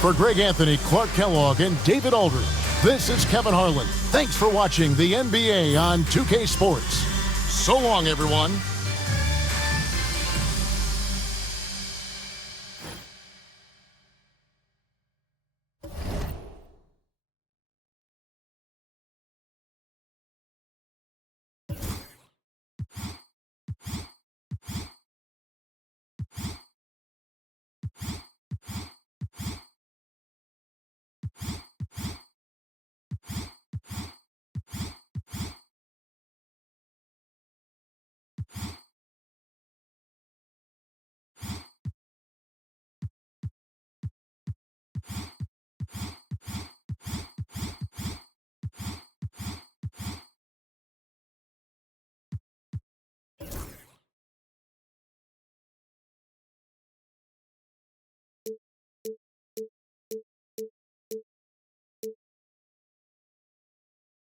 For Greg Anthony, Clark Kellogg, and David Aldridge, this is Kevin Harlan. Thanks for watching the NBA on 2K Sports. So long, everyone.